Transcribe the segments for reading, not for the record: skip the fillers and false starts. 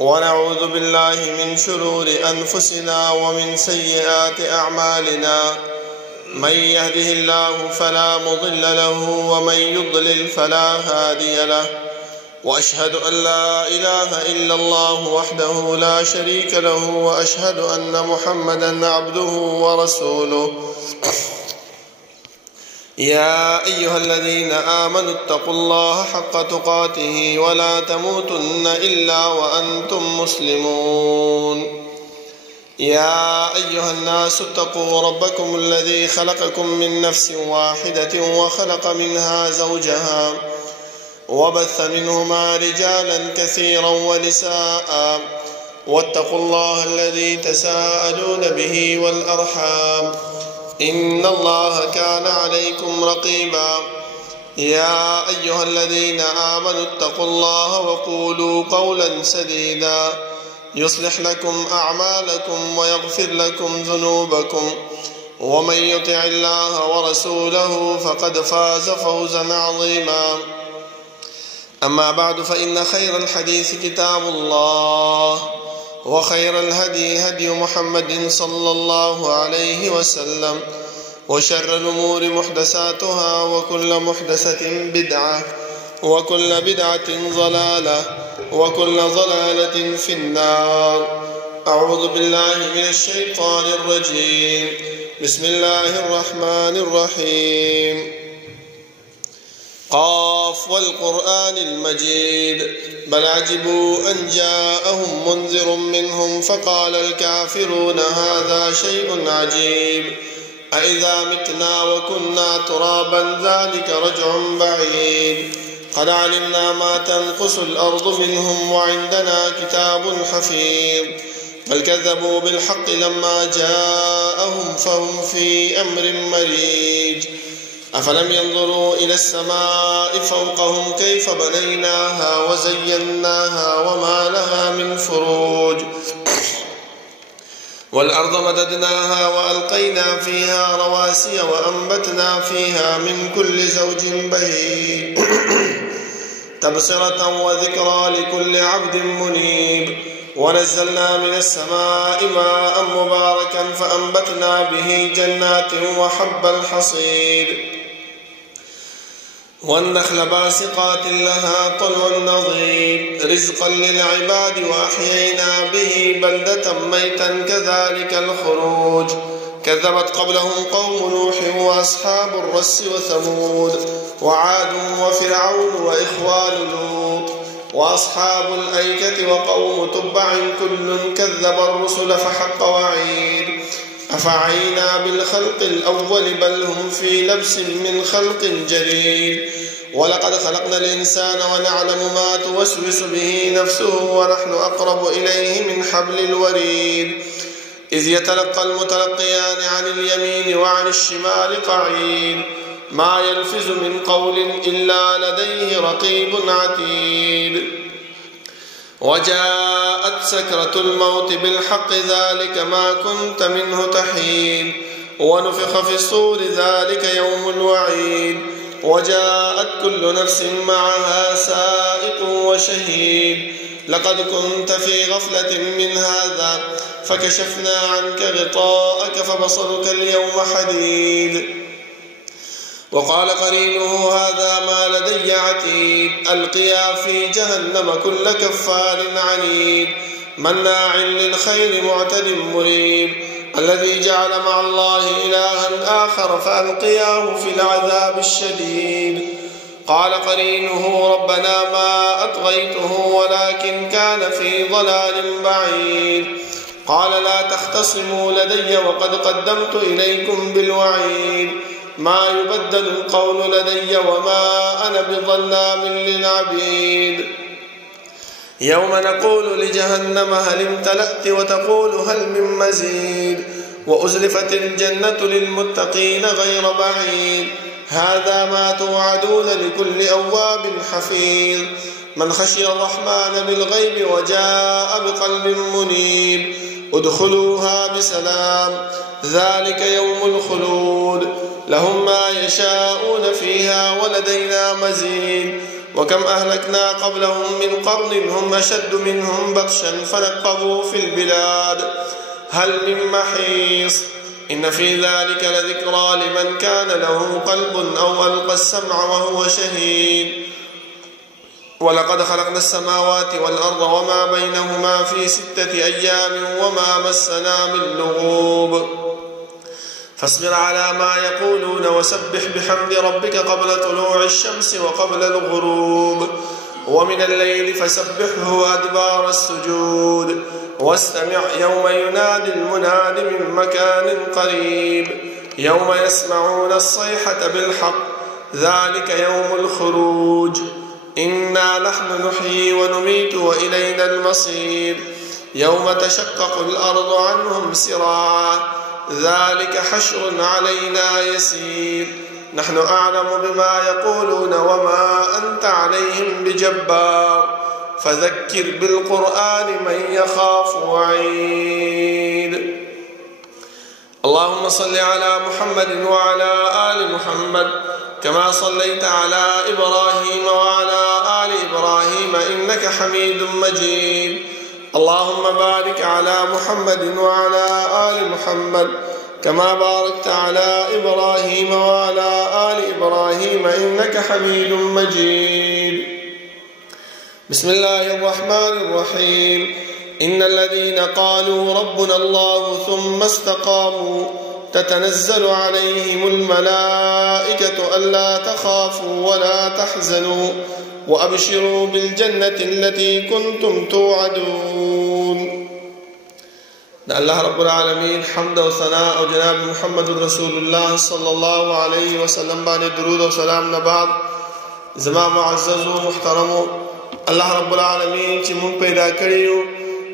ونعوذ بالله من شرور أنفسنا ومن سيئات أعمالنا. من يهده الله فلا مضل له ومن يضلل فلا هادي له، وأشهد أن لا إله إلا الله وحده لا شريك له، وأشهد أن محمدا عبده ورسوله. يا أيها الذين آمنوا اتقوا الله حق تقاته ولا تموتن إلا وأنتم مسلمون. يا أيها الناس اتقوا ربكم الذي خلقكم من نفس واحدة وخلق منها زوجها وبث منهما رجالا كثيرا ونساء، واتقوا الله الذي تساءلون به والأرحام، إن الله كان عليكم رقيبا. يا أيها الذين آمنوا اتقوا الله وقولوا قولا سديدا يصلح لكم أعمالكم ويغفر لكم ذنوبكم، ومن يطع الله ورسوله فقد فاز فوزا عظيما. أما بعد، فإن خير الحديث كتاب الله، وخير الهدي هدي محمد صلى الله عليه وسلم، وشر الأمور محدثاتها، وكل محدثة بدعة، وكل بدعة ضلالة، وكل ضلالة في النار. أعوذ بالله من الشيطان الرجيم. بسم الله الرحمن الرحيم. قاف والقرآن المجيد، بل عجبوا أن جاءهم منذر منهم فقال الكافرون هذا شيء عجيب، أإذا متنا وكنا ترابا ذلك رجع بعيد، قد علمنا ما تنقص الأرض منهم وعندنا كتاب حفيظ، بل كذبوا بالحق لما جاءهم فهم في أمر مريج. أفلم ينظروا إلى السماء فوقهم كيف بنيناها وزيناها وما لها من فروج، والأرض مددناها وألقينا فيها رواسي وأنبتنا فيها من كل زوج بهيج تبصرة وذكرى لكل عبد منيب. ونزلنا من السماء ماء مباركا فأنبتنا به جنات وحب الحصيد، والنخل باسقات لها طلع نضيد، رزقا للعباد وأحيينا به بلدة ميتا كذلك الخروج. كذبت قبلهم قوم نوح وأصحاب الرس وثمود وعاد وفرعون وإخوان لوط وأصحاب الأيكة وقوم تبع كل كذب الرسل فحق وعيد. أفعينا بالخلق الأول بل هم في لبس من خلق جديد. ولقد خلقنا الإنسان ونعلم ما توسوس به نفسه ونحن أقرب إليه من حبل الوريد. إذ يتلقى المتلقيان عن اليمين وعن الشمال قعيد، ما يلفظ من قول إلا لديه رقيب عتيد. وجاءت سكرة الموت بالحق ذلك ما كنت منه تحيد، ونفخ في الصور ذلك يوم الوعيد. وجاءت كل نفس معها سائق وشهيد. لقد كنت في غفلة من هذا فكشفنا عنك غطاءك فبصرك اليوم حديد. وقال قرينه هذا ما لدي عتيد، ألقيا في جهنم كل كفار عنيد، مناع للخير معتد مريب، الذي جعل مع الله إلها آخر فألقياه في العذاب الشديد. قال قرينه ربنا ما أطغيته ولكن كان في ضلال بعيد. قال لا تختصموا لدي وقد قدمت إليكم بالوعيد، ما يبدل القول لدي وما أنا بظلام للعبيد. يوم نقول لجهنم هل امتلأت وتقول هل من مزيد، وأزلفت الجنة للمتقين غير بعيد، هذا ما توعدون لكل أواب حفيظ. من خشي الرحمن بالغيب وجاء بقلب منيب، ادخلوها بسلام، ذلك يوم الخلود، لهم ما يشاءون فيها ولدينا مزيد. وكم أهلكنا قبلهم من قرن هم أشد منهم بطشا فنقبوا في البلاد هل من محيص إن في ذلك لذكرى لمن كان له قلب أو ألقى السمع وهو شهيد ولقد خلقنا السماوات والأرض وما بينهما في 6 أيام وما مسنا من لغوب فاصبر على ما يقولون وسبح بحمد ربك قبل طلوع الشمس وقبل الغروب ومن الليل فسبحه وأدبار السجود واستمع يوم ينادي المناد من مكان قريب يوم يسمعون الصيحة بالحق ذلك يوم الخروج إنا نحن نحيي ونميت وإلينا المصير يوم تشقق الأرض عنهم سراعا ذلك حشر علينا يسير نحن أعلم بما يقولون وما أنت عليهم بجبار فذكر بالقرآن من يخاف وعيد اللهم صل على محمد وعلى آل محمد كما صليت على إبراهيم وعلى آل إبراهيم إنك حميد مجيد اللهم بارك على محمد وعلى آل محمد كما باركت على إبراهيم وعلى آل إبراهيم إنك حميد مجيد بسم الله الرحمن الرحيم إن الذين قالوا ربنا الله ثم استقاموا تتنزل عليهم الملائكة ألا تخافوا ولا تحزنوا وأبشروا بالجنة التي كنتم توعدون الله رب العالمين حمد وثناء وجناب محمد رسول الله صلى الله عليه وسلم بعد درود وسلام نبعد زمان معزز ومحترم الله رب العالمين چې مونږ پیدا کړیو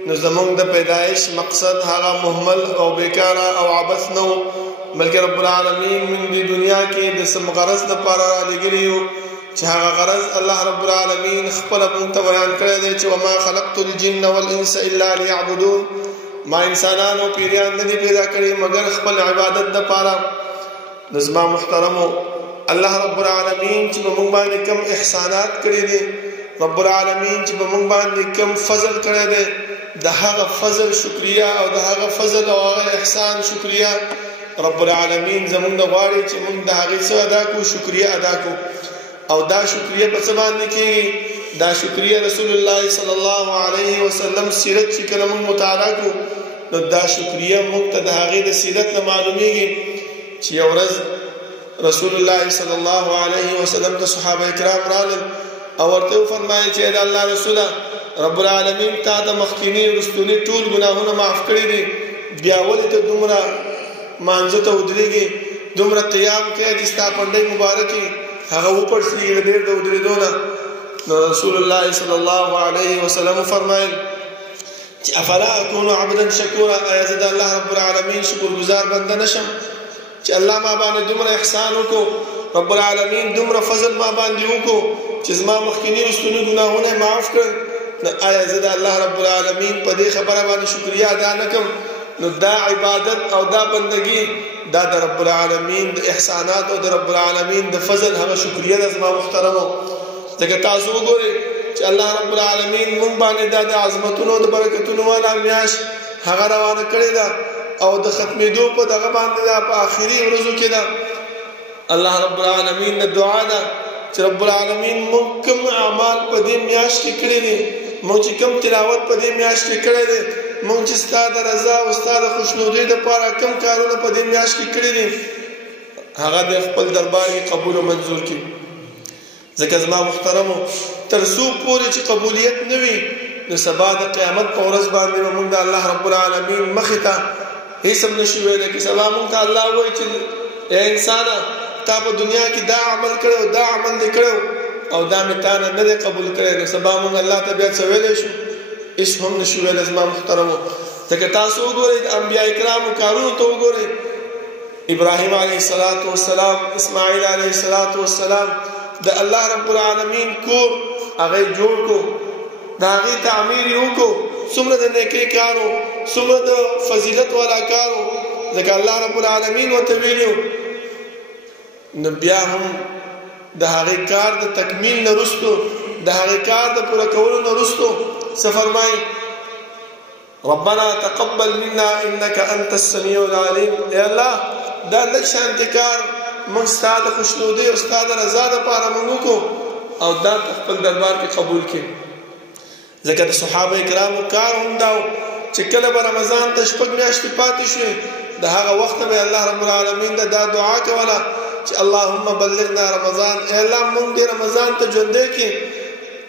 نو زمونږ د پیدایش مقصد هغه مهمل او بیکاره او عبث نو بلکې رب العالمین من دې دنیا کې د سم غرض لپاره را لګلیو چې هغه غرض الله رب العالمین خپل مونږ ته بیان کړی دی چې وما خلقت الجن والانس الا ليعبدون ما انسانانو پیریان نه دي پیدا کړی مگر خپل عبادت لپاره نظام محترمو الله رب العالمین چې موږ باندې کوم احسانات کړی دي رب العالمین چې موږ باندې کوم فضل کړی دی د هغه فضل شکریا او د هغه فضل او هغه احسان شکریا رب العالمین زمونږ غواړي چې موږ د هغه څخه ادا کو شکریا ادا کو او دا شکریا په څه باندې کې دا شکریا رسول الله صلی الله علیه وسلم سیرت چې کله موږ مطالعه کو نو دا شکریا موږ ته د هغه د سیرت نه معلومیږي چې یو ورځ رسول الله صلی الله علیه وسلم ته صحابه کرام رالل او ورته فرمایي چې دا الله رسوله رب العالمین تا د مخکینی ورستونی ټول ګناهونه معاف کړی دي بیا ولې ته دومره مانځه ته ودرېږي دومره قیام کوي چې ستا پنډۍ مبارکي هغه وپړسېږي ډېر د ودرېدو نه نو رسول الله صلی الله علیه وسلم فرمایل چې افلا اكون عبدا شکورا ایا زه د الله رب العالمین شکرګزار بنده نشم چې الله ما باندې دومره احسان وکړو رب العالمین دومره فضل ما باندې وکړو چې زما مخکینی ورستونی ګناهونه معاف کړ آیا زه د الله رب العالمین په دې خبره باندې شکریا ادا نکم نو دا عبادت او دا بندگی دا د رب العالمین د احسانات او د رب العالمین د فضل هغه شکریا د زما محترمو ځکه تاسو وګورئ چې الله رب العالمین مونږ باندې دا د عظمتونو او د برکتونو والا میاش هغه روانه کړې ده او د ختمېدو په دغه باندې دا په آخري ورځو کې ده الله رب العالمین د دعا ده چې رب العالمین مونږ کوم اعمال په دې میاش کې کړی دي مونږ چې کوم تلاوت په دې میاش کې کړی دی مونږ چې ستا د رضا او ستا د خوشنودۍ دپاره کوم کارونه په دې میاش کې کړي دي هغه د خپل دربار کې قبول او منظور کړي ځکه زما محترمو تر څو پورې چې قبولیت نه وي نو سبا د قیامت په ورځ باندې به مونږ د الله رب العالمین مخې ته هېڅ هم نشي ویلی که سبا مونږ ته الله وایي چې ای انسانه تا په دنیا کې دا عمل کړی دا عمل دې کړی او دا مې تا نه دی قبول کړی نو سبا مونږ الله ته بیا څه ویلی شو هېڅ هم نشو ویلی زما محترمو ځکه تاسو وګورئ د انبیا کرامو کارونو ته وګورئ ابراهیم علیه السلام اسماعیل علیه السلام د الله رب العالمین کور هغه جوړ کړو د هغې تعمیر یې وکړو څومره د نیکۍ کارو څومره د فضیلت والا کارو ځکه الله رب العالمین ورته ویلي نو بیا هم د هغه کار د تکمیل نه وروسته د هغه کار د پوره کولو نه وروسته څه فرمایي ربنا تقبل منا انك انت السميع العليم اے الله دا لږ شانتي کار موږ ستا د خوشنودۍ او ستا د رضا دپاره موږ وکړو او دا په خپل دربار کې قبول کړي ځکه د صحابه کرامو کار هم دا و چې کله به رمضان ته شپږ میاشتې پاتې شوې د هغه وخت به الله رب العالمین دا دعا کوله چې اللهم بلغنا رمضان اے الله موږ دې رمضان ته ژوندی کړي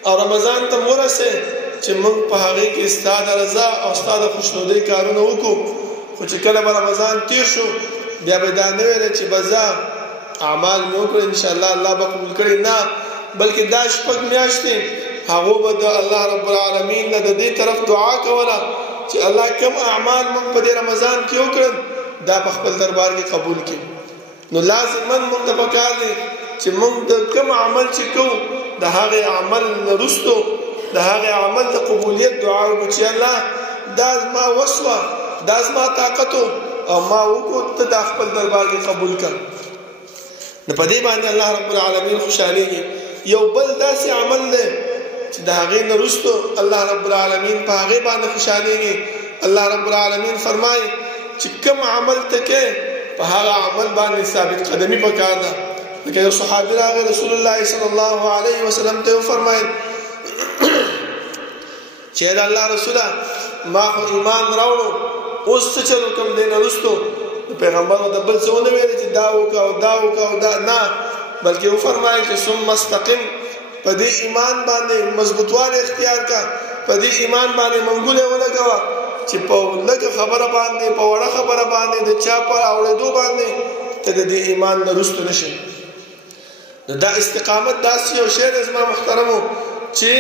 او رمضان ته ورسې چې موږ په هغې کې ستا د رضا او ستا د خوشنودۍ کارونه وکړو خو چې کله به رمضان تیر شو بیا به دا نه ویلی چې به زه اعمال مې وکړه انشاءالله الله به قبول کړي نه بلکې دا شپږ میاشتې هغو به د الله رب العالمین نه د دې طرف دعا کوله چې الله کم اعمال موږ په دې رمضان کې وکړل دا په خپل دربار کې قبول کړي نو لازماً موږ ته پکار دی چې موږ د کم عمل چې کوو د هغې عمل نه وروستو د هغې عمل د قبولیت دعا وکړو چې الله دا زما وس وه دا زما طاقت او ما وکړو ته دا خپل دربار کې قبول کړ نو په دې باندې الله رب العالمین خوشحالېږي یو بل داسې عمل دی چې د هغې نه وروستو الله رب العالمین په هغې باندې خوشحالېږي الله رب العالمین فرمایي چې کوم عمل ته کې په هغه عمل باندې ثابت قدمي پکار ده لکه یو صحابي راغی رسول الله صلی الله علیه وسلم ته وفرمایل چې دا الله رسوله ما خو ایمان راوړو اوس څه چل وکړم دې نه وروستو پیغمبر ته بل څه ونه ویل چې دا وکړه او دا وکړه او دا نه بلکې وفرمایل چې ثم استقم په دې ایمان باندې مضبوطوالی اختیار کا په دې ایمان باندې منګولی ولګوه چې په لږه خبره باندې په وړه خبره باندې د چا په اورېدو باندې ته د دې ایمان نه رسته نشي دا استقامت داسې یو شی دی زما محترمو چې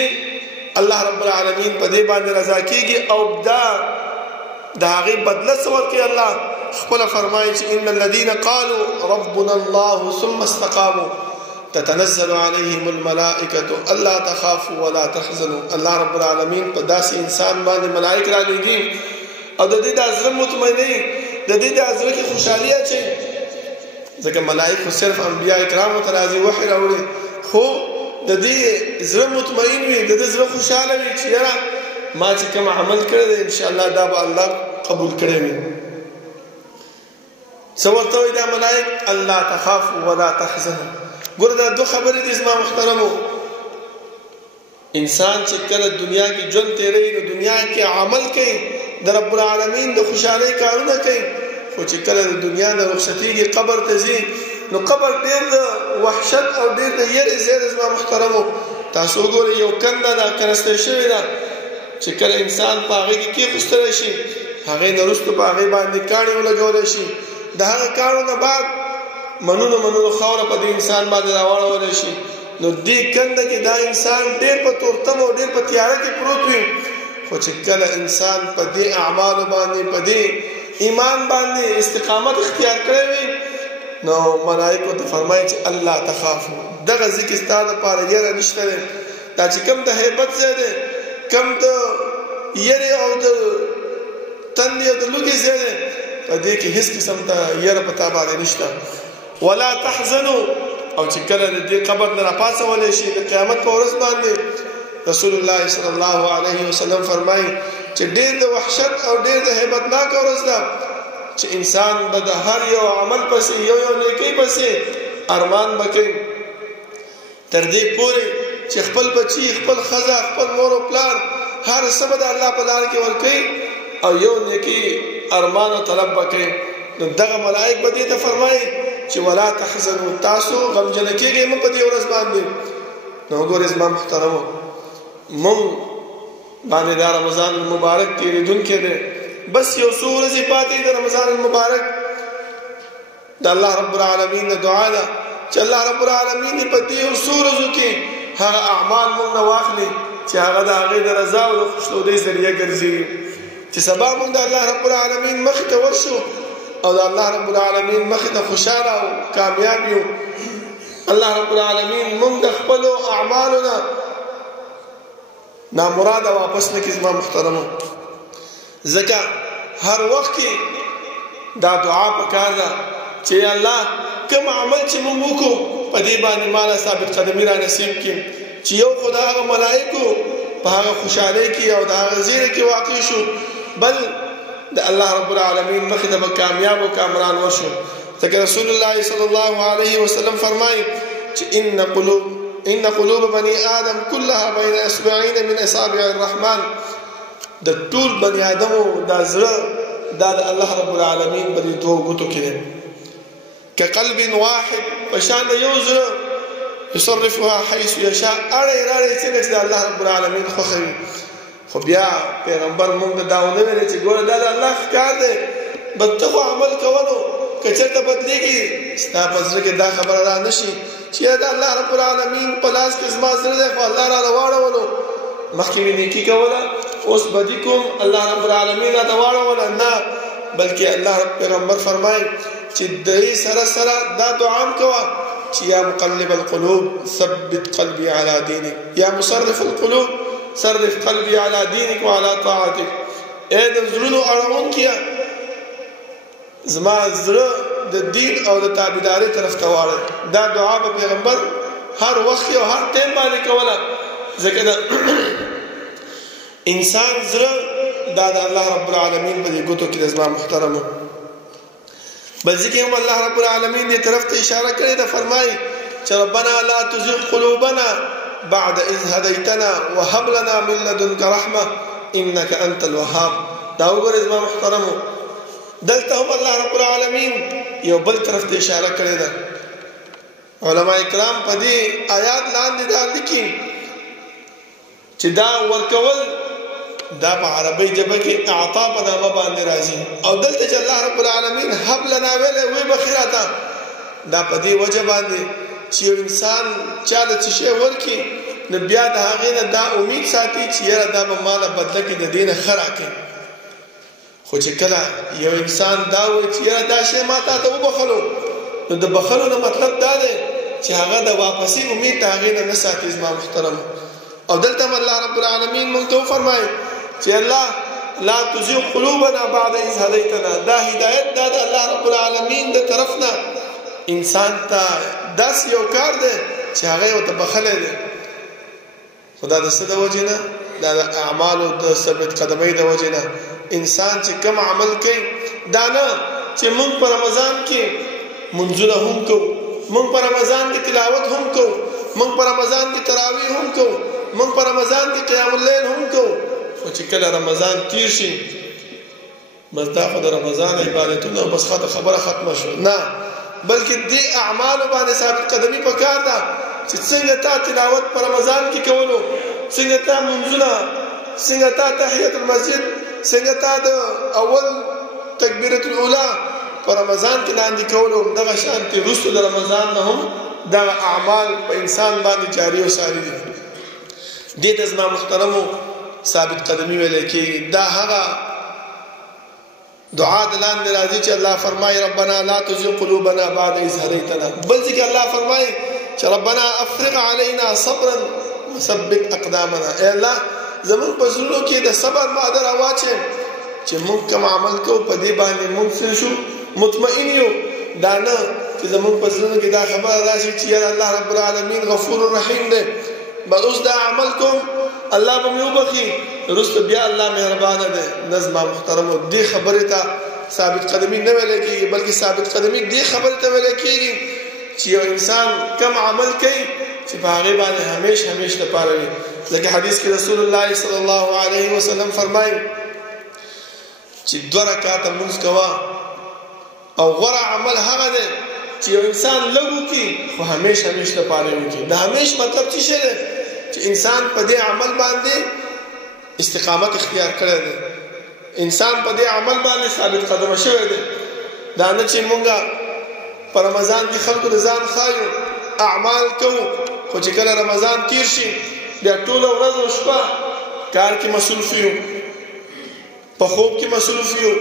الله رب العالمین په دې باندې رضا کیږي او دا د هغې بدله څه ورکوي الله خپله فرمایي چې ان الذین قالوا ربنا الله ثم استقاموا تتنزل عليهم الملائکة الا تخافوا ولا تحزنوا الله رب العالمین په داسې انسان باندې ملائک رالیږي او د دې د زړه مطمئنۍ د دې د زړه کې خوشحالي اچوي ځکه ملائک خو صرف انبیاء کرامو ته راځي وحی راوړي خو د دې زړه مطمئن وي د دې زړه خوشحاله وي چې یاره ما چې کوم عمل کړی دی انشاءالله دا به الله قبول کړی وي څه ورته وایي دا ملائک الله تخافوا ولا تحزنوا ګوره دا دو خبرې دي زما محترمو انسان چې کله دنیا کې ژوند تېروي نو دنیا کې عمل کوي د رب العالمین د خوشحالۍ کارونه کوي خو چې کله د دنیا نه رخصتېږي قبر ته ځي نو قبر ډېر د وحشت او ډېر د یرې ځای دی زما محترمو تاسو وګورئ یو کنده ده کنسته شوې ده چې کله انسان په هغې کې کېښوستلی شي هغې نه وروسته په هغې باندې کاڼي ولګولی شي د هغه کاڼو نه بعد منونو خوره په دې انسان باندې راواړولی شي نو دې کنده کې دا انسان ډېر په تورتم او ډېر په تیاره کې پروت وي خو چې کله انسان په دې اعمالو باندې په دې ایمان باندې استقامت اختیار کړی وي نو ملائکو ته فرمایي چې الله تخافو دغه ځای کې ستا دپاره یره نشته دی دا چې کوم د هیبت ځای دی کوم د یرې او د تندې او د لوږې ځای دی په دې کې هېڅ قسم ته یره په تا باندې نشته ولا تحزنوا او چې کله د دې قبر نه راپاڅولی شي د قیامت په ورځ باندې رسول الله صلی الله علیه وسلم فرمایي چې ډېر د وحشت او ډېر د هیبتناک ورځ ده چې انسان به د هر یو عمل پسې یو نیکۍ پسې ارمان به کوي تر دې پورې چې خپل بچي خپل ښځه خپل مور و پلار هر څه به د الله په لاره کې ورکوي او یو نیکي ارمان او طلب به کوي نو دغه ملائک به دې ته فرمایي چې ولا تحزنوا تاسو غمجنه کېږئ مه په دې ورځ باندې نو وګورئ زما محترمو مونږ باندې دا رمضان المبارک تېرېدونکی دی بس یو څو ورځې پاتې د رمضان المبارک د الله رب العالمین د دعا ده چې الله رب العالمین په دې یو څو ورځو کې هغه اعمال مونږ نه واخلي چې هغه د هغې د رضا او د خوشنودۍ ذریعه ګرځي چې سبا مونږ د الله رب العالمین مخې ته ورشو او د الله رب العالمین مخې ته خوشحاله او کامیاب یو الله رب العالمین مونږ د خپلو اعمالو نه نامراده واپس نه کړي زما محترمو ځکه هر وخت کې دا دعا پکار ده چې الله کوم عمل چې موږ وکړو په دې باندې مالا ثابت قدمي را نصیب کړي چې یو خو د هغه ملایکو په هغه خوشحالۍ کې او د هغه زیری کې واقع شو، بل د الله رب العالمین مخې ته به کامیاب او کامران وشو. ځکه رسول الله صلی الله علیه وسلم فرمایي چې ان قلوب بني آدم كلها بين اصبعين من اصابع الرحمن، د ټول بني آدمو دا زړه دا د الله رب العالمین په دې دوه ګوتو کې دی، كقلب واحد پشان د یو زړه يصرفها حيث يشاء، اړې راړې څنګه چې الله رب العالمین خوښوي. خو بیا پیغمبر موږ دا ونه ویل چې ګوره دا د الله ښکار دی، بد ته خو عمل کولو که چېرته بدلېږي ستا په زړه کې دا خبره را نه شي چې د الله رب العالمین په لاس کې زما زړه دی خو الله راله واړولو، مخکې مې نیکي کوله اوس بدي کوم الله رب العالمین راته واړوله، نه بلکې الله پیغمبر فرمایي چې دې سره سره دا دعا هم کوه چې یا مقلب القلوب ثبت قلبي على دينك، یا مصرف القلوب صرف قلبي على دينك وعلى طاعتك. اے د زړونو اړوونکیه زما زړه د دین او د تابعداري طرف ته واړوي. دا دعا به پیغمبر هر وخت او هر ټیم باندې کوله، ځکه د انسان زړه دا د الله رب العالمین په دې ګوتو کې د زما محترمو. بل ځکه هم الله رب العالمین دې طرف ته اشاره کړې ده، فرمایي چې ربنا لا تزغ قلوبنا بعد إذ هديتنا وهب لنا من لدنك رحمة إنك أنت الوهاب. دا وګورئ زما محترمو، دلته هم الله رب العالمین یو بل طرف ته اشاره کړې ده. علما کرام په دې آیات لاندې دا لیکي چې دا ورکول دا په عربی ژبه کې اعطا په نامه باندې راځي، او دلته چې الله رب العالمین هب لنا ویلې وی بخیراته دا په دې وجه باندې چې یو انسان چاله څه شی ورکي نو بیا د هغې نه دا امید ساتي چې یاره دا به ماله بدله کړي د دې نه ښه راکړي. خو چې کله یو انسان دا وایي چې یاره دا شی ما تا ته وبخلو، نو د بخلو نه مطلب دا دی چې هغه د واپسي امید د هغې نه نه ساتي زما محترم. او دلته هم الله رب العالمین موږ ته وفرمایي چې الله لا تزغ قلوبنا بعد إذ هديتنا، دا هدایت دا د الله رب العالمین د طرف نه انسان ته داس یو کار دی چې هغه یو ته بخلی دی. خدا د څه د وجې نه؟ دا د اعمالو د ثبت قدمۍ د وجې نه. انسان چې کوم عمل کوي دا نه چې موږ په رمضان کې منځونه هم کوو، موږ په رمضان کې تلاوت هم کوو، موږ په رمضان کې تراویح هم کوو، موږ په رمضان کې قیام اللیل هم کوو، خو چې کله رمضان تیر شي بس دا خو د رمضان عبادتونه بس خبره ختمه شو. نه، بلکې دې اعمالو باندې ثابت قدمي پکار ده چې څنګه تا تلاوت په رمضان کې کولو، څنګه تا منځونه، څنګه تا تحیت المسجد، څنګه تا د اول تکبیرة الاولی په رمضان کې لاندې کولو، دغه شانتې وروسته د رمضان نه هم دغه اعمال په انسان باندې جاري او ساري دي. دې ته زما محترمو ثابت قدمي ویل کېږي. دا هغه دعا د لاندې راځي چې الله فرمایي ربنا لا تزغ قلوبنا بعد إذ هديتنا. بل ځکه الله فرمایي چې ربنا افرغ علينا صبرا وثبت اقدامنا. اے الله زمون په زړونو کې د صبر ماده راواچې چې موږ کوم عمل کوو په دې باندې موږ شو مطمئن یو، دا نه چې زمون په زړونو کې دا خبره راشي چې یا الله رب العالمین غفور رحیم دی، بل اوس دا عمل کوم الله به مې وبخي وروسته بیا الله مهربانه دی. نظم محترمو دې خبرې ته ثابت قدمي نه ویل کېږي، بلکې ثابت قدمي دې خبرې ته ویل کېږي چې یو انسان کم عمل کوي چې په هغې باندې همیش لپاره وي. لکه حدیث کې رسول الله صلی الله علیه وسلم فرمایي چې 2 رکعاته لمونځ کوه او غوره عمل هغه دی چې یو انسان لږ وکړي خو همیش لپاره وکړي. د همیش مطلب څه شی دی؟ چې انسان په دې عمل باندې استقامت اختیار کړی دی، انسان په دې عمل باندې ثابت قدمه شوی دی. دا نه چې مونږه په رمضان کې خلکو د ځان ښایو اعمال کوو، خو چې کله رمضان تیر شي بیا ټوله ورځ او شپه کار کې مصروف یو، په خوب کې مصروف یو،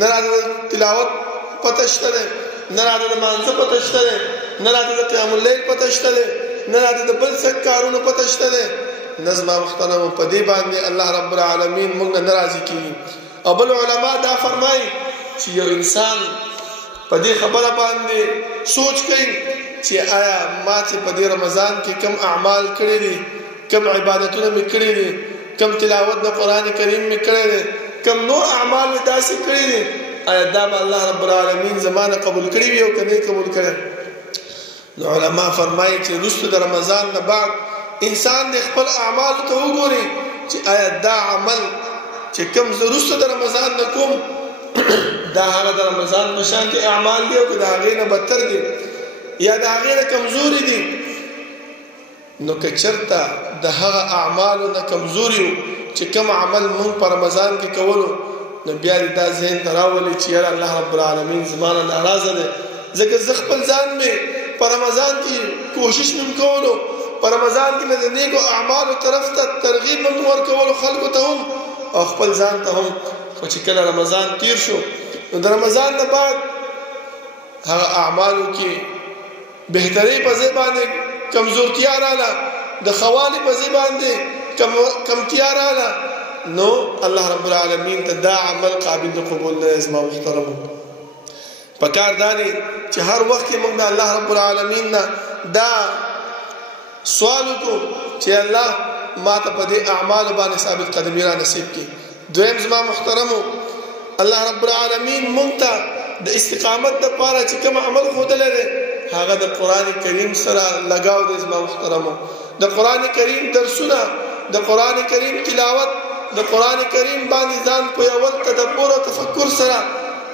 نه راته تلاوت پته شته دی، نه راته د مانځه پته شته دی، نه راته د قیام اللیل پته شته دی، نه راته د بل څه کارونو پته شته دی. نظم محترم په دې باندې الله رب العالمین موږ نه راضي کیږي. او بل علما دا فرمایي چې یو انسان په دې خبره باندې سوچ کوي چې آیا ما چې په دې رمضان کې کم اعمال کړی دي، کم عبادتونه مې کړی دي، کم تلاوت د قرآن کریم مې کړی دی، کم نور اعمال مې داسې کړی دي، آیا دا به الله رب العالمین زمانه قبول کړی وي او که نه قبول کړی؟ نو علما فرمایي چې وروسته د رمضان نه بعد انسان د خپل اعمالو ته وګوري چې آیا دا عمل چې کوم زه وروسته د رمضان نه کوم دا هغه د رمضان په شانتې اعمال دي او که د هغې نه بدتر دي یا د هغې نه کمزوري دي. نو که چېرته د هغه اعمالو نه کمزوري وو چې کوم عمل مونږ په رمضان کې کولو، نو بیا دې دا ذهن ته راولي چې یاره الله رب العالمین زما نه ناراضه دی، ځکه زه خپل ځان مې په رمضان کې کوشش مې کولو، په رمضان کې مې د نیکو اعمالو طرف ته ترغیب مې ورکولو خلکو ته هم او خپل ځان ته هم. خو چې کله رمضان تیر شو نو د رمضان نه بعد هغه اعمالو کې بهترۍ په ځای باندې کمزورتیا رااله، د خوالي په ځای باندې کمتیا رااله، نو الله رب العالمین ته دا عمل قابل د قبول دی. زما محترمو پکار دا دی چې هر وخت کې موږ د الله رب العالمین نه دا سوال وکړو چې الله ما ته په دې اعمالو باندې ثابت قدمي را نصیب کړي. دویم زما محترمو الله رب العالمین موږ ته د استقامت لپاره چې کوم عمل ښودلی دی هغه د قرآن کریم سره لګاو دی. زما محترمو د قرآن کریم درسونه، د قرآن کریم تلاوت، د قرآن کریم باندې ځان پویول، تدبر او تفکر سره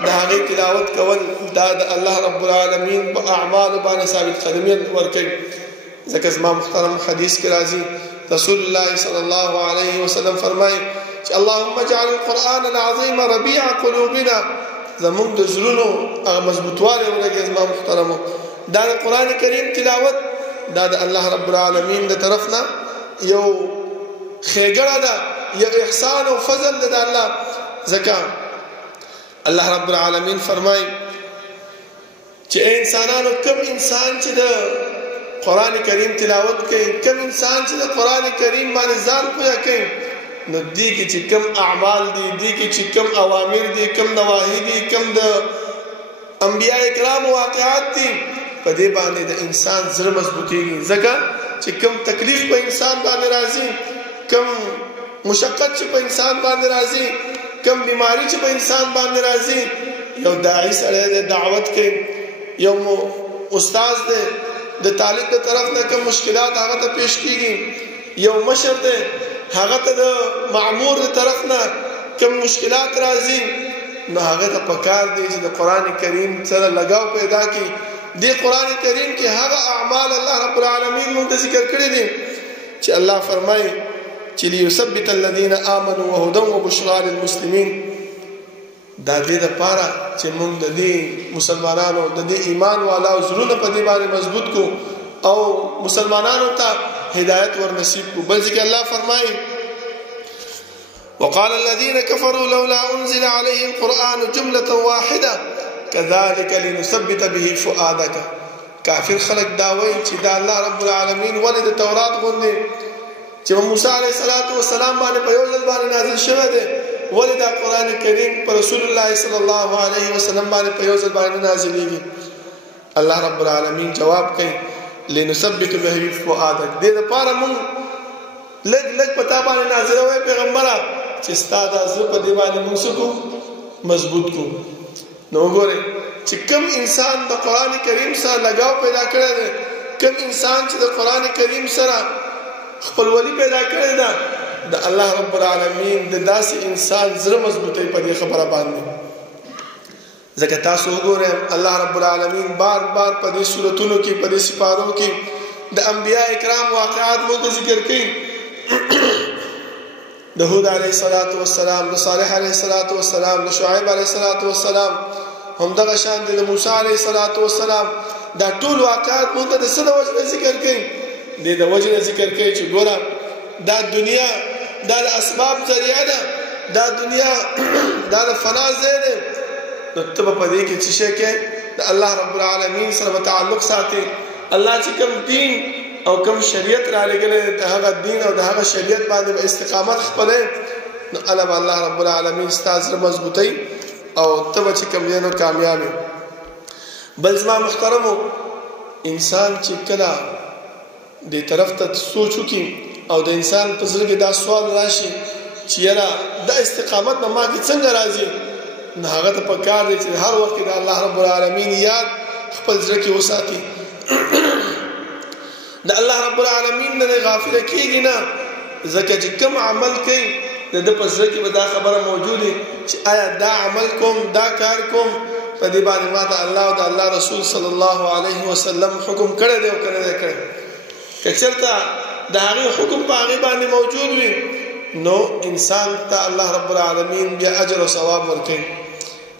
د هغې تلاوت کول دا د الله رب العالمین په اعمالو باندې ثابت قدمي ورکوي. ځکه زما محترم حدیث کې راځي رسول الله صلی الله علیه وسلم فرمایي چې اللهم اجعل القرآن العظیم ربیع قلوبنا، زمونږ د زړونو هغه مضبوطوالی ولګي. زما محترمو دا د قرآن کریم تلاوت دا د الله رب العالمین د طرف نه یو ښېګړه ده، یو احسان او فضل ده د الله. ځکه الله رب العالمین فرمایي چې ای انسانانو کوم انسان چې د قرآن کریم تلاوت کوي، کوم انسان چې د قرآن کریم باندې ځان پوهه کوي، نو دې کې چې کوم اعمال دي، دې کې چې کوم اوامر دي، کوم نواهی دي، کوم د انبیاء کرام واقعات دي، په دې باندې د انسان زړه مضبوطېږي. ځکه چې کوم تکلیف په انسان باندې راځي، کوم مشقت چې په انسان باندې راځي، کوم بیماری چې په انسان باندې راځي، یو داعی سره د دعوت کوي، یو استاد دی د طالب د طرف نه کوم مشکلات هغه ته پیش کیږي، یو مشر دی هغه ته د معمور د طرف نه کوم مشکلات راځي، نو هغه ته پکار دی چې د قرآن کریم سره لګاو پیدا کړي. دې قرآن کریم کې هغه اعمال الله رب العالمین مونږ ته ذکر کړي دي چې الله فرمایي چې ليثبت الذين آمنوا وهدى وبشرى للمسلمين. دا دې لپاره چې موږ د دې مسلمانانو د دې ایمان والا زړونه په دې باندې مضبوط کو او مسلمانانو ته هدایت ور نصیب کو. بل ځکه الله فرمایي وقال الذين كفروا لولا انزل عليه القرآن جملة واحدة كذلك لنثبت به فؤادك. کافر خلق داوي چې دا الله رب العالمین ولې د تورات غوندې چې موسی علیه السلام باندې په یو ځل باندې نازل شوی دی، ولې دا قرآن کریم په رسول الله صلی الله علیه وسلم باندې په یو ځل باندې نازلېږي؟ الله رب العالمین جواب کوي لنثبت به فؤادک. دې لپاره موږ لږ لږ په تا باندې نازلوی پیغمبره چې ستا دا زړه په دې باندې موږ څه کړو؟ مضبوط کړو. نو وګورئ چې کوم انسان د قرآن کریم سره لګاو پیدا کړی دی، کوم انسان چې د قرآن کریم سره خپلولي پیدا کړی ده، د الله رب العالمین د داسې انسان زړه مضبوطی په دې خبره باندې. ځکه تاسو وګورئ الله رب العالمین بار بار په دې سورتونو کې، په دې سپارو کې د انبیاء کرام واقعات موږ ذکر کوي. د هود علیه السلام، د صالح علیه السلام، د شعیب علیه السلام، همدغه شان د موسی علیه السلام، دا ټول واقعات موږ ته د څه د وجې ذکر کوي؟ د وجې ذکر کوي چې ګوره دا دنیا دا د اسباب ذریعه ده، دا دنیا دا د فنا ځای دی، نو ته به په دې کې څه شی کوې؟ د الله رب العالمین سره به تعلق ساتې. الله چې کوم دین او کوم شریعت را لېږلی د هغه دین او د هغه شریعت باندې به استقامت خپلوې، نو هله به الله رب العالمین ستا زړه مضبوطوي او ته به چې کوم دی نو کامیاب یې. بل زما محترمو انسان چې کله دې طرف ته سوچ وکړي او د انسان په زړه کې دا سوال راشي چې یاره دا استقامت به ما کې څنګه راځي، نو هغه ته پکار دی چې هر وخت د الله رب العالمین یاد خپل زړه کې وساتي. د الله رب العالمین نه غافل کیږي نه، ځکه چې کوم عمل کوي د په زړه کې به دا خبره موجوده چې آیا دا عمل کوم، دا کار کوم، په دې باندې ما ته الله او د الله رسول صلی الله علیه وسلم حکم کړی دی او کنه دی کړی. که چېرته د هغې حکم په هغې باندې موجود وي نو انسان ته الله رب العالمین بیا اجر او ثواب ورکوي،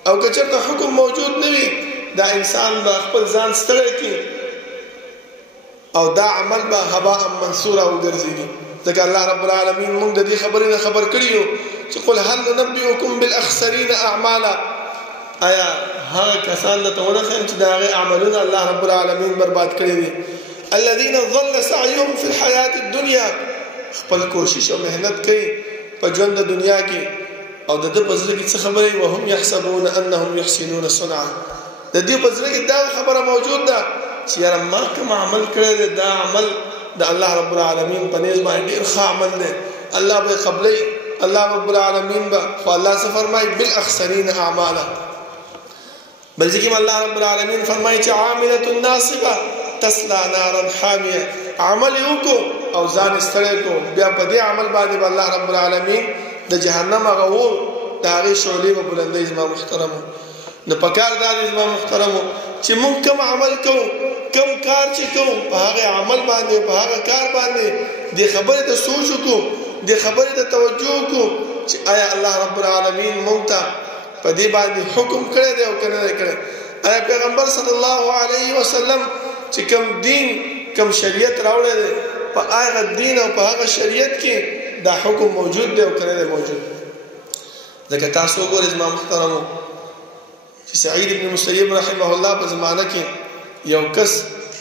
او که چېرته حکم موجود نه وي دا انسان به خپل ځان ستړی کړي او دا عمل به هباء منثورا وګرځېږي. ځکه الله رب العالمین موږ د دې خبرې نه خبر کړي یو چې قل هل ننبئکم بالاخسرین اعمالا، آیا هغه کسان ته ونه ښیم چې د هغې عملونه الله رب العالمین برباد کړي دي. الذين ضل سعيهم في الحياة الدنيا، خپل کوشش او مهنت کوي په ژوند د دنیا کې او د دې په زړه کې څه خبرې وهم يحسبون انهم يحسنون صنعا، د دې په زړه کې دا خبره موجود ده چې یاره ما کوم عمل کړی دی دا عمل د الله رب العالمین په نسبت باندې ډېر ښه عمل دی، الله به قبلوي، الله رب العالمین به. خو الله څه فرمایي بالاخسرین اعمالا. بل ځکه الله رب العالمین فرمایي چې عامله ناصبه تسلا نارا حامیه، عمل وکړو او ځان ستړی کو، بیا په دې عمل باندې الله رب العالمین د جهنم هغه اور د هغې شعلې به بلندوي. زما محترمو نو پکار دا دی زما محترمو چې موږ کوم عمل کوو، کوم کار چې کوو، په هغې عمل باندې په هغه کار باندې دې خبرې ته سوچ وکړو، دې خبرې ته توجه وکړو چې آیا الله رب العالمین موږ ته په دې باندې حکم کړی دی او که نه دی کړی. آیا پیغمبر صلی الله علیه وسلم چې کوم دین کوم شریعت راوړی دی په هغه دین او په هغه شریعت کې دا حکم موجود دی او که نه دی موجود. ځکه تاسو وګورئ زما محترمو چې سعید ابن مسیب رحمه الله په زمانه کې یو کس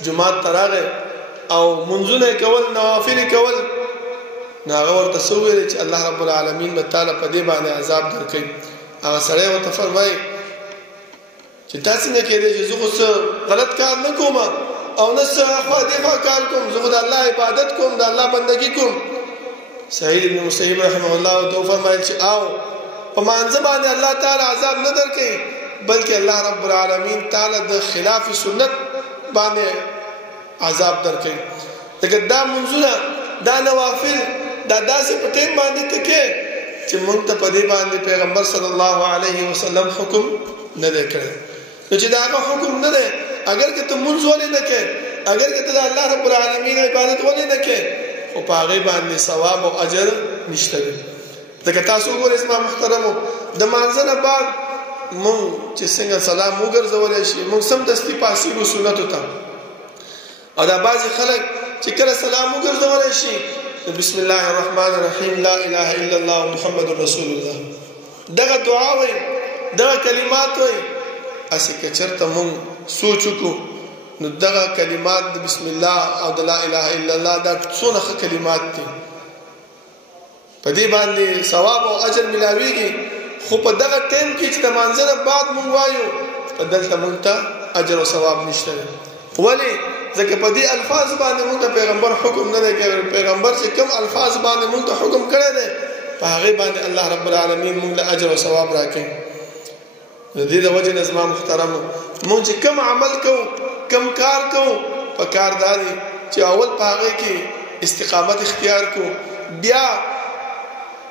جماعت ته راغی او منځونه یې کول، نوافل یې کول، نو هغه ورته څه وویل چې الله رب العالمین به تعالی په دې باندې عذاب درکوي. هغه سړی ورته فرمایي چې تا څنګه کېدی چې زه خو څه غلط کار نه کوم او نه څه خوا دې خوا کار کوم، زه خو د الله عبادت کوم، د الله بندګي کوم. سعید ابن مسیب رحمه الله ورته وفرمایل چې او په مانځه باندې الله تعالی عذاب نه درکوي، بلکې الله رب العالمین تعالی د خلاف سنت باندې عذاب درکوي. ځکه دا منځونه دا نوافل دا داسې په ټیم باندې ته کې چې موږ ته په دې باندې پیغمبر صلی الله علیه وسلم حکم نه دی کړی. نو چې دا هغه حکم نه دی، اگر که ته منځ ولې نه کې، اگر که ته د الله رب العالمین عبادت ولې نه کې، خو په هغې باندې ثواب او اجر نشته دی. ځکه تاسو وګورئ زما محترمو د مانځه نه بعد مونږ چې څنګه سلام وګرځولی شي، مونږ سمدستي پاسېږو سنتو ته، او دا بعضې خلک چې کله سلام وګرځولی شي بسم الله الرحمن الرحیم لا اله الا الله محمد رسول الله دغه دعا وایي، دغه کلمات وایي. هسې که چېرته مونږ سوچ وکړو نو دغه کلمات د بسم الله او د لا اله الا الله دا څونه ښه کلمات دي، په دې باندې ثواب او اجر ملاویږي. خو په دغه ټیم کې چې د مانځه نه بعد مونږ وایو په دلته مونږ ته اجر او ثواب نشته دی. ولې؟ ځکه په دې الفاظ باندې مونږ ته پیغمبر حکم نه دی کړی. پیغمبر چې کوم الفاظ باندې مونږ ته حکم کړی دی په هغې باندې الله رب العالمین مونږ له اجر او ثواب راکوي. د دې د وجې نه زما محترمو مونږ چې کوم عمل کوو، کوم کار کوو، په کار دا دی چې اول په هغې کې استقامت اختیار کړو، بیا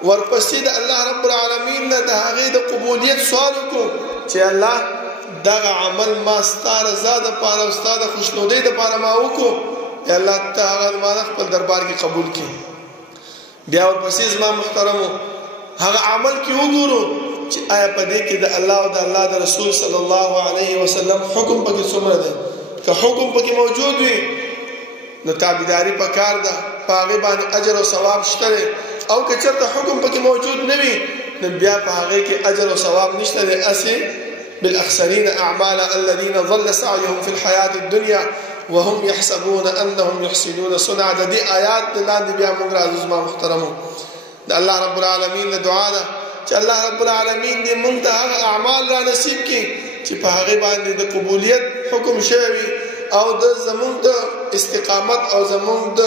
ورپسې د الله رب العالمین نه د هغې د قبولیت سوال وکړو چې الله دغه عمل ما ستا رضا دپاره او ستا د خوشنودۍ دپاره ما وکړو، ای الله ته هغه ما خپل دربار کې قبول کړي. بیا ورپسې زما محترمو هغه عمل کې وګورو چې آیا په دې کې د الله او د الله د رسول صلی الله علیه وسلم حکم پکې څومره دی. که حکم پکې موجود وي نو تابعداري پکار ده، په هغې باندې اجر او ثواب شته دی. او که چېرته حکم پکې موجود نه وي نو بیا په هغې کې اجر او ثواب نشته دی. هسې بالاخسرین اعمالا الذین ضل سعیهم فی الحیاة الدنیا وهم یحسبون انهم یحسنون صنعا. د دې آیات د لاندې بیا موږ راځو زما محترمو د الله رب العالمین نه دعا ده چې الله رب العالمین دې موږ ته هغه اعمال را نصیب کړي چې په هغه باندې د قبولیت حکم شوی او د زمونږ د استقامت او زمونږ د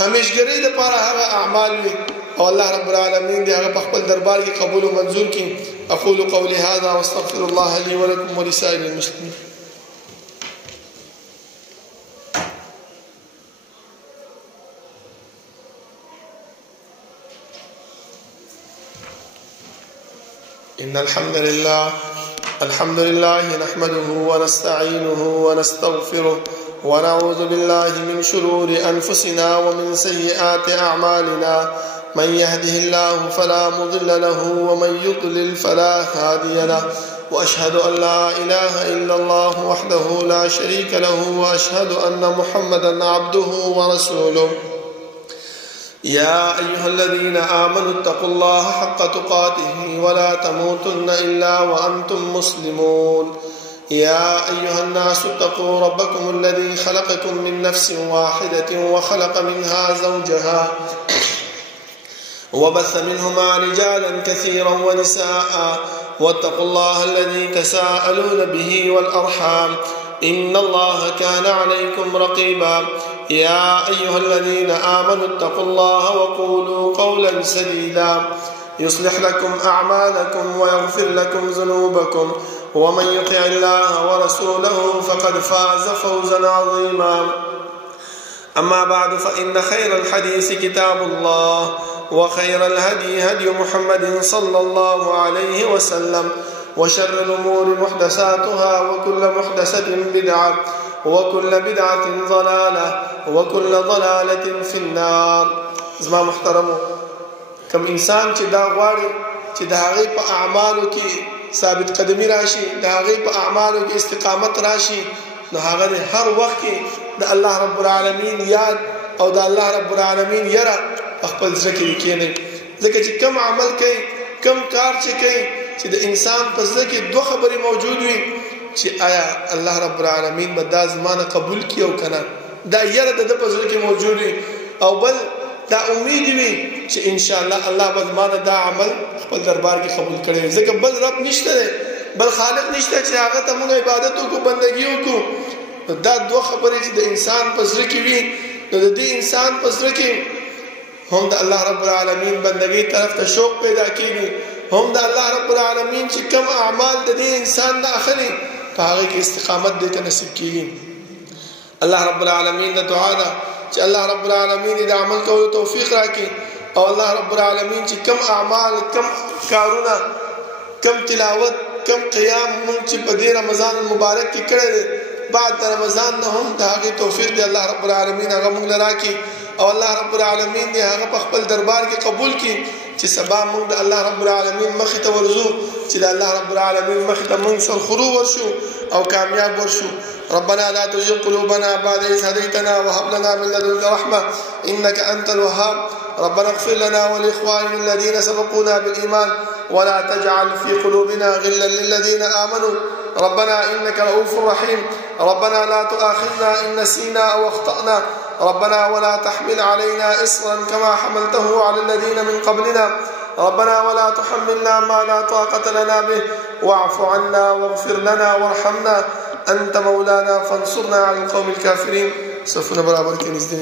همیشګری لپاره هغه اعمال وي او الله رب العالمین دې هغه په خپل دربار کې قبول او منظور کړي. اقول قولي هذا واستغفر الله لي ولكم ولسائر المسلمين. إن الحمد لله نحمده ونستعينه ونستغفره ونعوذ بالله من شرور أنفسنا ومن سيئات أعمالنا. من يهده الله فلا مضل له ومن يضلل فلا هادي له. وأشهد أن لا إله إلا الله وحده لا شريك له وأشهد أن محمدا عبده ورسوله. يا أيها الذين آمنوا اتقوا الله حق تقاته ولا تموتن إلا وأنتم مسلمون. يا أيها الناس اتقوا ربكم الذي خلقكم من نفس واحدة وخلق منها زوجها وبث منهما رجالا كثيرا ونساء واتقوا الله الذي تساءلون به والأرحام إن الله كان عليكم رقيبا. يا أيها الذين آمنوا اتقوا الله وقولوا قولا سديدا يصلح لكم أعمالكم ويغفر لكم ذنوبكم ومن يطع الله ورسوله فقد فاز فوزا عظيما. أما بعد فإن خير الحديث كتاب الله وخير الهدي هدي محمد صلى الله عليه وسلم وشر الأمور محدثاتها وكل محدثة بدعة وكل بدعة ضلالة وكل ضلالة في النار. زما محترمو کم انسان چې دا غواړي چې د هغې په اعمالو کې ثابت قدمي راشي، د هغې په اعمالو کې استقامت راشي، نو هغه هر وخت کې د الله رب العالمین یاد او د الله رب العالمین یره خپل زړه کې کېني. ځکه چې کم عمل کوي، کم کار چې کوي چې د انسان په زړه کې دوه خبرې موجود وي چې آیا الله رب العالمین به دا زمانه قبول کړي او کنه، دا یره د په زړه کې موجود وي، او بل دا امید وي چې ان شاء الله الله به زمانه دا عمل خپل دربار کې قبول کړي. ځکه بل رب نشته، بل خالق نشته چې هغه ته موږ عبادت وکړو، بندګي وکړو. دا دوه خبرې چې د انسان په زړه کې وي، نو د دې انسان په زړه کې هم د الله رب العالمین بندګۍ طرف ته شوق پیدا کیږي، هم د الله رب العالمین چې کم اعمال د دې انسان نه اخلي په هغه کې استقامت دې ته نصیب کیږي. الله رب العالمین د دعا ده چې الله رب العالمین د عمل کولو توفیق راکړي، او الله رب العالمین چې کم اعمال، کم کارونه، کم تلاوت، کم قیام مونږ چې په دې رمضان المبارک کې کړی دی، بعد رمضان نه هم د هغې توفیق دی الله رب العالمین هغه مونږ له راکړي، او الله رب العالمین دې هغه په خپل دربار کې قبول کړي چې سبا موږ د الله رب العالمین مخې ته ورځو، چې د الله رب العالمین مخې ته موږ سرخرو ورشو او کامیاب ورشو. ربنا لا تزغ قلوبنا بعد إذ هديتنا وهب لنا من لدنك رحمة إنك أنت الوهاب. ربنا اغفر لنا ولإخواننا الذين سبقونا بالإيمان ولا تجعل في قلوبنا غلا للذين آمنوا ربنا إنك رؤوف رحيم. ربنا لا تؤاخذنا إن نسينا أو أخطأنا ربنا ولا تحمل علينا إصرا كما حملته على الذين من قبلنا ربنا ولا تحملنا ما لا طاقة لنا به واعف عنا واغفر لنا وارحمنا أنت مولانا فانصرنا على القوم الكافرين. صفنا برابر كنيسة